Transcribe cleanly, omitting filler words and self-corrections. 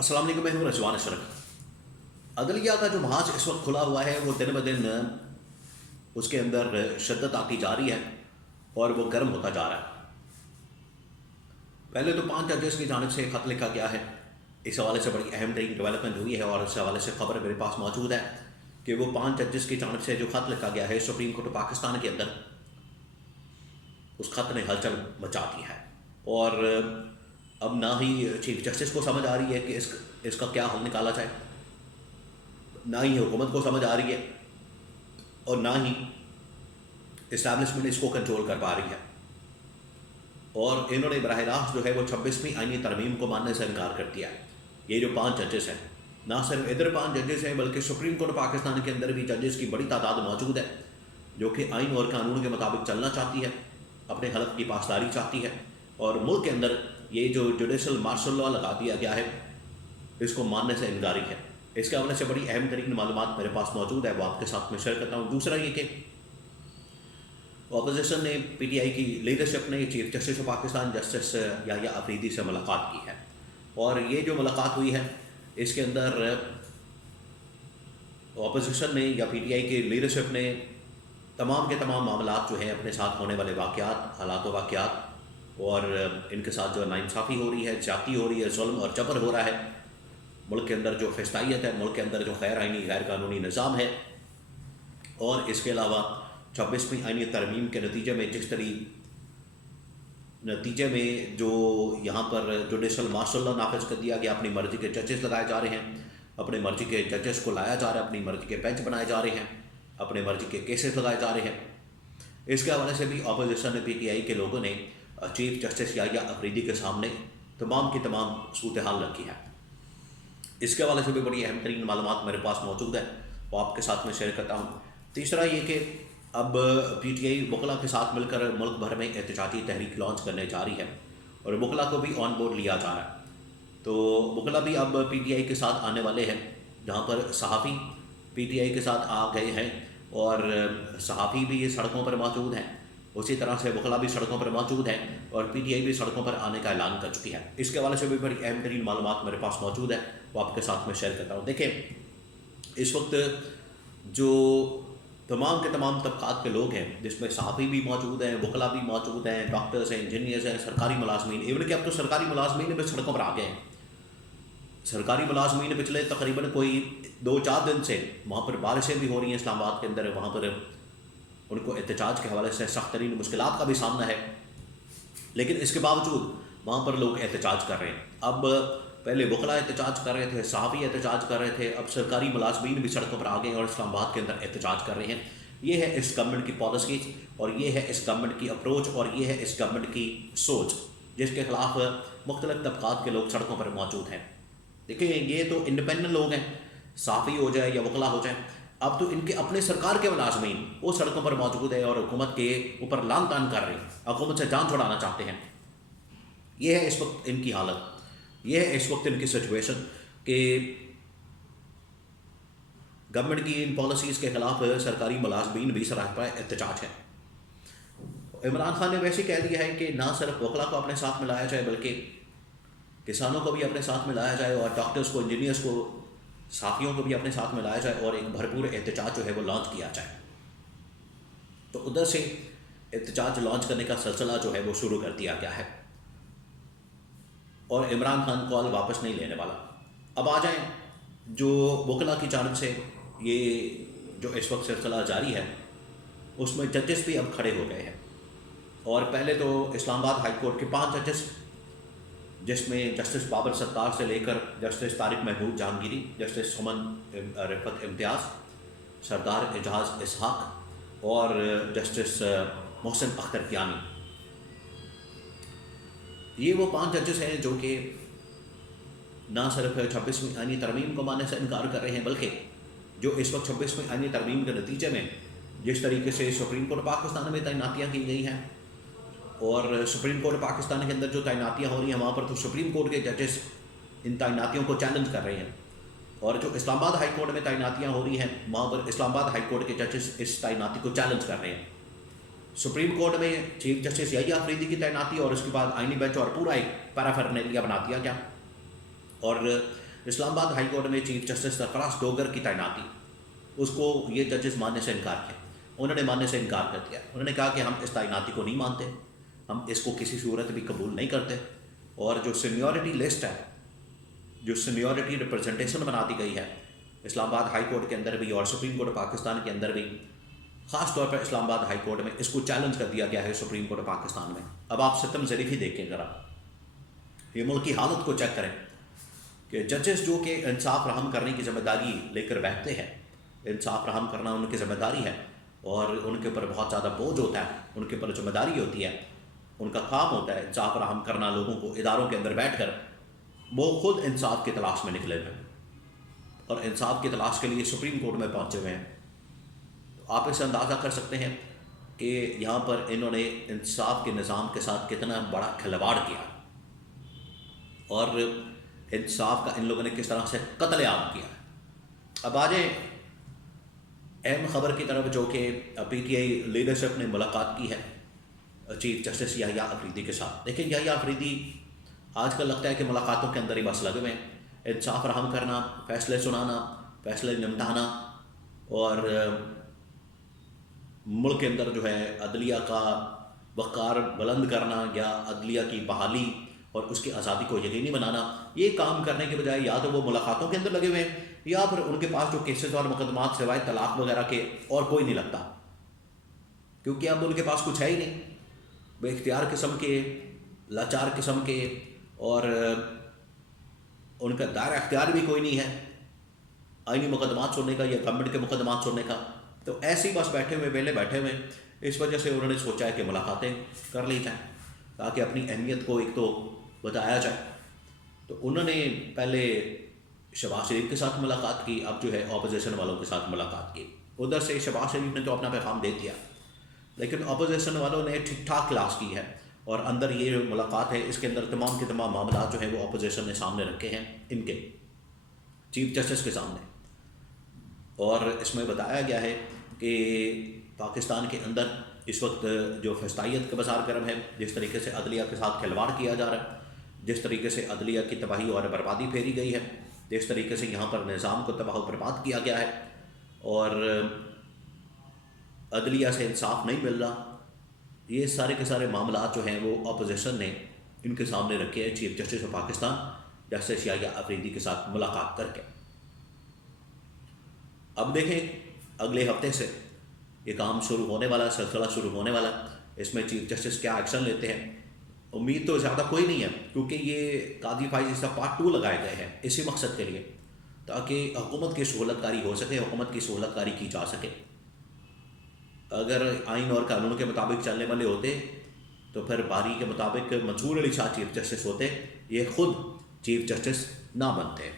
السلام علیکم، میں ہوں رضوان اشرف۔ عدلیہ کا جو محاذ اس وقت کھلا ہوا ہے وہ دن بدن اس کے اندر شدت آتی جا رہی ہے اور وہ گرم ہوتا جا رہا ہے۔ پہلے تو 5 ججز کی جانب سے خط لکھا گیا ہے، اس حوالے سے بڑی اہم ترین ڈیولپمنٹ ہوئی ہے اور اس حوالے سے خبر میرے پاس موجود ہے کہ وہ 5 ججز کی جانب سے جو خط لکھا گیا ہے سپریم کورٹ پاکستان کے اندر، اس خط نے ہلچل مچا دی ہے اور اب نہ ہی چیف جسٹس کو سمجھ آ رہی ہے کہ اس کا کیا حل نکالا جائے، نہ ہی حکومت کو سمجھ آ رہی ہے اور نہ ہی اسٹیبلشمنٹ اس کو کنٹرول کر پا رہی ہے۔ اور انہوں نے براہ راست جو ہے وہ 26ویں آئینی ترمیم کو ماننے سے انکار کر دیا ہے۔ یہ جو 5 ججز ہیں، نہ صرف ادھر 5 ججز ہیں بلکہ سپریم کورٹ پاکستان کے اندر بھی ججز کی بڑی تعداد موجود ہے جو کہ آئین اور قانون کے مطابق چلنا چاہتی ہے، اپنے حلف کی پاسداری چاہتی ہے، اور ملک کے اندر یہ جو جوڈیشل مارشل لاء لگا دیا گیا ہے اس کو ماننے سے انکاری ہے۔ اس کے حوالے سے بڑی اہم ترین معلومات میرے پاس موجود ہے، وہ آپ کے ساتھ میں شیئر کرتا ہوں۔ دوسرا یہ کہ اپوزیشن نے پی ٹی آئی کی لیڈرشپ نے chief justice of Pakistan justice Yahya Afridi سے ملاقات کی ہے، اور یہ جو ملاقات ہوئی ہے اس کے اندر اپوزیشن نے یا پی ٹی آئی کی لیڈرشپ نے تمام کے تمام معاملات جو ہیں اپنے ساتھ ہونے والے واقعات، حالات و واقعات اور ان کے ساتھ جو ناانصافی ہو رہی ہے، زیادتی ہو رہی ہے، ظلم اور جبر ہو رہا ہے، ملک کے اندر جو فسطائیت ہے، ملک کے اندر جو غیر آئینی غیر قانونی نظام ہے، اور اس کے علاوہ 26ویں آئینی ترمیم کے نتیجے میں جو یہاں پر جوڈیشل مارشل لاء نافذ کر دیا گیا، اپنی مرضی کے ججز لگائے جا رہے ہیں، اپنے مرضی کے ججز کو لایا جا رہا ہے، اپنی مرضی کے بینچ بنائے جا رہے ہیں، اپنے مرضی کے کیسز لگائے جا رہے ہیں۔ اس کے حوالے سے بھی اپوزیشن نے پی ٹی آئی کے لوگوں نے چیف جسٹس یحییٰ آفریدی کے سامنے تمام کی تمام صورتحال رکھی ہے۔ اس کے حوالے سے بھی بڑی اہم ترین معلومات میرے پاس موجود ہے، وہ آپ کے ساتھ میں شیئر کرتا ہوں۔ تیسرا یہ کہ اب پی ٹی آئی وکلا کے ساتھ مل کر ملک بھر میں احتجاجی تحریک لانچ کرنے جا رہی ہے اور وکلا کو بھی آن بورڈ لیا جا رہا ہے۔ تو وکلا بھی اب پی ٹی آئی کے ساتھ آنے والے ہیں، جہاں پر صحافی پی ٹی آئی کے ساتھ آ گئے ہیں اور صحافی بھی سڑکوں پر موجود ہیں، اسی طرح سے وکلا بھی سڑکوں پر موجود ہیں اور پی ٹی آئی بھی سڑکوں پر آنے کا اعلان کر چکی ہے۔ اس کے حوالے سے بھی بڑی اہم ترین معلومات میرے پاس موجود ہے، وہ آپ کے ساتھ میں شیئر کرتا ہوں۔ دیکھیں، اس وقت جو تمام کے تمام طبقات کے لوگ ہیں، جس میں صحافی بھی موجود ہیں، وکلا بھی موجود ہیں، ڈاکٹرز ہیں، انجینئرز ہیں، سرکاری ملازمین، ایون کہ اب تو سرکاری ملازمین بھی سڑکوں پر آ گئے ہیں۔ سرکاری ملازمین پچھلے تقریباً کوئی 2-4 دن سے وہاں پر بارشیں بھی ہو رہی ہیں اسلام آباد کے اندر، وہاں پر ان کو احتجاج کے حوالے سے سخت ترین مشکلات کا بھی سامنا ہے، لیکن اس کے باوجود وہاں پر لوگ احتجاج کر رہے ہیں۔ اب پہلے وکلا احتجاج کر رہے تھے، صحافی احتجاج کر رہے تھے، اب سرکاری ملازمین بھی سڑکوں پر آ گئے ہیں اور اسلام آباد کے اندر احتجاج کر رہے ہیں۔ یہ ہے اس گورنمنٹ کی پالیسی اور یہ ہے اس گورنمنٹ کی اپروچ اور یہ ہے اس گورنمنٹ کی سوچ، جس کے خلاف مختلف طبقات کے لوگ سڑکوں پر موجود ہیں۔ دیکھیں، یہ تو انڈیپینڈنٹ لوگ ہیں، صحافی ہو جائے یا وکلا ہو جائے، اب تو ان کے اپنے سرکار کے ملازمین وہ سڑکوں پر موجود ہیں اور حکومت کے اوپر لان تان کر رہے ہیں، حکومت سے جان چھڑانا چاہتے ہیں۔ یہ ہے اس وقت ان کی حالت، یہ ہے اس وقت ان کی سچویشن کہ گورنمنٹ کی ان پالیسیز کے خلاف سرکاری ملازمین بھی سراپا احتجاج ہے۔ عمران خان نے ویسے کہہ دیا ہے کہ نہ صرف وکلا کو اپنے ساتھ ملایا جائے بلکہ کسانوں کو بھی اپنے ساتھ ملایا جائے اور ڈاکٹرز کو، انجینئرز کو، صحافیوں کو بھی اپنے ساتھ ملایا جائے اور ایک بھرپور احتجاج جو ہے وہ لانچ کیا جائے۔ تو ادھر سے احتجاج لانچ کرنے کا سلسلہ جو ہے وہ شروع کر دیا گیا ہے اور عمران خان کال واپس نہیں لینے والا۔ اب آ جائیں جو وکلا کی جانب سے یہ جو اس وقت سلسلہ جاری ہے، اس میں ججز بھی اب کھڑے ہو گئے ہیں، اور پہلے تو اسلام آباد ہائی کورٹ کے 5 ججز، جس میں جسٹس بابر ستار سے لے کر جسٹس طارق محمود جہانگیری، جسٹس سمن رفعت امتیاز، سردار اعجاز اسحاق اور جسٹس محسن اختر کیانی، یہ وہ 5 ججز ہیں جو کہ نہ صرف 26ویں آئینی ترمیم کو ماننے سے انکار کر رہے ہیں بلکہ جو اس وقت 26ویں آئینی ترمیم کے نتیجے میں جس طریقے سے سپریم کورٹ پاکستان میں تعیناتیاں کی گئی ہیں اور سپریم کورٹ پاکستان کے اندر جو تعیناتیاں ہو رہی ہیں وہاں پر تو سپریم کورٹ کے ججز ان تعیناتیوں کو چیلنج کر رہے ہیں، اور جو اسلام آباد ہائی کورٹ میں تعیناتیاں ہو رہی ہیں وہاں پر اسلام آباد ہائی کورٹ کے ججز اس تعیناتی کو چیلنج کر رہے ہیں۔ سپریم کورٹ میں چیف جسٹس یحییٰ آفریدی کی تعیناتی اور اس کے بعد آئینی بینچ اور پورا ایک پیرافرنیلیا بنا دیا گیا، اور اسلام آباد ہائی کورٹ میں چیف جسٹس سرفراز ڈوگر کی تعیناتی، اس کو یہ ججز ماننے سے انکار کیا، انہوں نے ماننے سے انکار کر دیا۔ انہوں نے کہا کہ ہم اس تعیناتی کو نہیں مانتے، ہم اس کو کسی صورت بھی قبول نہیں کرتے، اور جو سینیورٹی لسٹ ہے، جو سینیورٹی ریپرزنٹیشن بنا دی گئی ہے اسلام آباد ہائی کورٹ کے اندر بھی اور سپریم کورٹ پاکستان کے اندر بھی، خاص طور پر اسلام آباد ہائی کورٹ میں اس کو چیلنج کر دیا گیا ہے سپریم کورٹ پاکستان میں۔ اب آپ ستم ظریفی دیکھیں ذرا، یہ ملک کی حالت کو چیک کریں کہ ججز جو کہ انصاف فراہم کرنے کی ذمہ داری لے کر بیٹھتے ہیں، انصاف فراہم کرنا ان کی ذمہ داری ہے اور ان کے اوپر بہت زیادہ بوجھ ہوتا ہے، ان کے اوپر ذمہ داری ہوتی ہے، ان کا کام ہوتا ہے انصاف فراہم کرنا لوگوں کو اداروں کے اندر بیٹھ کر، وہ خود انصاف کی تلاش میں نکلے ہوئے ہیں اور انصاف کی تلاش کے لیے سپریم کورٹ میں پہنچے ہوئے ہیں۔ آپ اسے اندازہ کر سکتے ہیں کہ یہاں پر انہوں نے انصاف کے نظام کے ساتھ کتنا بڑا کھلواڑ کیا اور انصاف کا ان لوگوں نے کس طرح سے قتل عام کیا۔ اب آ جائیں اہم خبر کی طرف، جو کہ پی ٹی آئی لیڈرشپ نے ملاقات کی ہے چیف جسٹس یحییٰ افریدی کے ساتھ۔ لیکن یحییٰ افریدی آج کل لگتا ہے کہ ملاقاتوں کے اندر ہی بس لگے ہوئے ہیں، انصاف فراہم کرنا، فیصلے سنانا، فیصلے نمٹانا، اور ملک کے اندر جو ہے عدلیہ کا وقار بلند کرنا یا عدلیہ کی بحالی اور اس کی آزادی کو یقینی بنانا، یہ کام کرنے کے بجائے یا تو وہ ملاقاتوں کے اندر لگے ہوئے ہیں یا پھر ان کے پاس جو کیسز اور مقدمات سوائے طلاق وغیرہ کے اور کوئی نہیں لگتا، کیونکہ اب ان کے پاس کچھ ہے ہی نہیں، بے اختیار قسم کے، لاچار قسم کے، اور ان کا دائرہ اختیار بھی کوئی نہیں ہے آئینی مقدمات سننے کا یا گورنمنٹ کے مقدمات سننے کا، تو ایسے ہی بس بیٹھے ہوئے ویلے بیٹھے ہوئے۔ اس وجہ سے انہوں نے سوچا ہے کہ ملاقاتیں کر لی جائیں تاکہ اپنی اہمیت کو ایک تو بتایا جائے۔ تو انہوں نے پہلے شہباز شریف کے ساتھ ملاقات کی، اب جو ہے اپوزیشن والوں کے ساتھ ملاقات کی۔ ادھر سے شہباز شریف نے تو اپنا پیغام دے دیا، لیکن اپوزیشن والوں نے ٹھیک ٹھاک کلاس کی ہے، اور اندر یہ جو ملاقات ہے اس کے اندر تمام کے تمام معاملات جو ہیں وہ اپوزیشن نے سامنے رکھے ہیں ان کے چیف جسٹس کے سامنے، اور اس میں بتایا گیا ہے کہ پاکستان کے اندر اس وقت جو فسطائیت کا بازار گرم ہے، جس طریقے سے عدلیہ کے ساتھ کھلواڑ کیا جا رہا ہے، جس طریقے سے عدلیہ کی تباہی اور بربادی پھیری گئی ہے، جس طریقے سے یہاں پر نظام کو تباہ و برباد کیا گیا ہے اور عدلیہ سے انصاف نہیں مل رہا، یہ سارے کے سارے معاملات جو ہیں وہ اپوزیشن نے ان کے سامنے رکھے ہیں chief justice of Pakistan justice Yahya Afridi کے ساتھ ملاقات کر کے۔ اب دیکھیں اگلے ہفتے سے یہ کام شروع ہونے والا، سلسلہ شروع ہونے والا، اس میں چیف جسٹس کیا ایکشن لیتے ہیں۔ امید تو زیادہ کوئی نہیں ہے، کیونکہ یہ قاضی فائز عیسیٰ پارٹ 2 لگائے گئے ہیں اسی مقصد کے لیے، تاکہ حکومت کی سہولت کاری ہو سکے، حکومت کی سہولت کاری کی جا سکے۔ اگر آئین اور قانون کے مطابق چلنے والے ہوتے تو پھر باری کے مطابق منصور علی شاہ چیف جسٹس ہوتے، یہ خود چیف جسٹس نہ بنتے۔